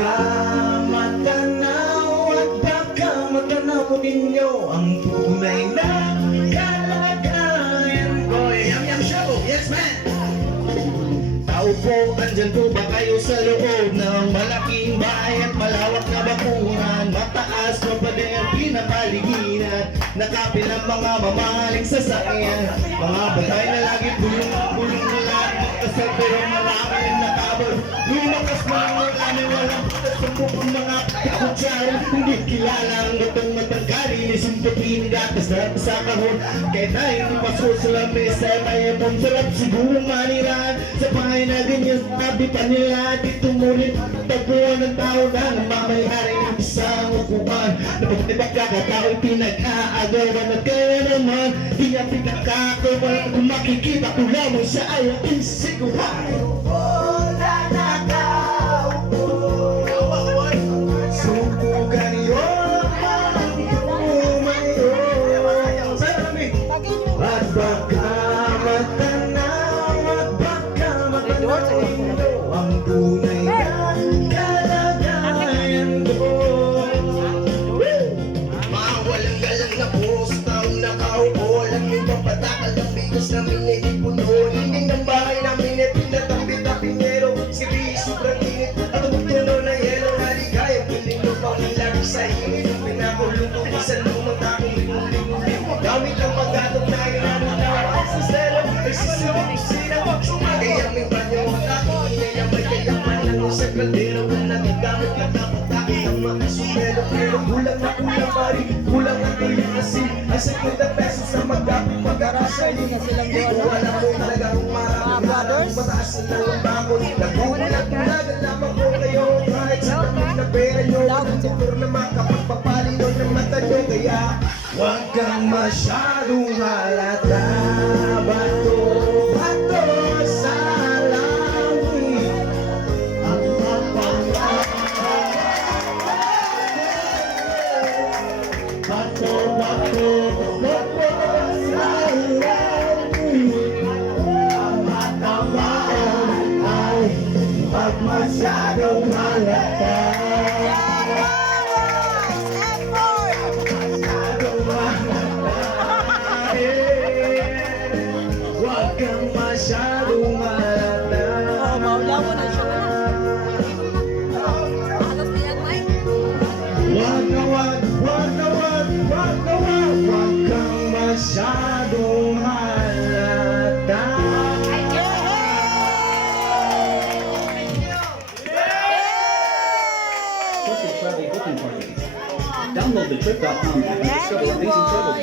baka matanaw at baka matanaw ninyo ang tunay na kalagayan ko. Yum Yum Show! Yes, man! Tao po, andyan po ba kayo sa loob ng malaking bahay at malawak na bakuran? Mataas pa ba din ang pinapaligiran? Nakapilang mga mamahaling sasakyan, mga batay na lagi pulong na lahat magkasal pero marami ang nakabal. Lumakas mo lang ang kami walang putas sa bukong mga kakutsara. Hindi kilala ang matang kalinis yung pagpini gatas na sa kahon. Kahit na hindi paso sa lamesa, kaya mong sarap siguro manirahan sa bahay na ganyan. Sabi pa nila dito ngunit taguan ng tao na namamayari ng isang upuan. Napagtibak kakatao'y pinag-aagawan at kaya naman di ang pinagkakawan. Kung makikita ko lamang siya ay ang insigurado. Subukan yun ang tumayo at baka matanaw at baka matanaw ang tunay na kalagayan ko. Mga walang galang na boss, taong nakaupo, alam yung papatakal ng bigas namin ay ipuno. Hindi ng bahay namin ay pinatapit-tapinero. Sige, sobrang init at tumutuno na yelo. Naligayang piling mo pang nilari sa init. Pinakulong ko isang lumang takong limong-limong. Gamit lang pagkatok na inananawa sa selo. Ay sisiwag kusina, sumagay ang may banyo. Takot niya may kayaman lang sa kaldero. Nagagamit lang takot-takot ang mga sumelo. Pero kulang na kulang pa rin, kulang na tuloy kasi ay 50 pesos na magkapit pag-arasay. Hindi ko alam kung talaga kung maraming mataas na lang bakot. Nagbubulag-bulag ang lamang ko kayo. Kahit sa tabi na pera nyo, walang tutor na makapagpapalino ng mata nyo. Kaya huwag kang masyadong halata. Bato sa langit ang mapangalaman. Bato sa langit ang matamaan ay huwag masyadong halata. Huwag kang masyadong malata. Maulawa na siya. Halos na yan, Mike. Huwag kang masyadong malata. Travel booking parties. Download the Trip.com app and discover amazing travel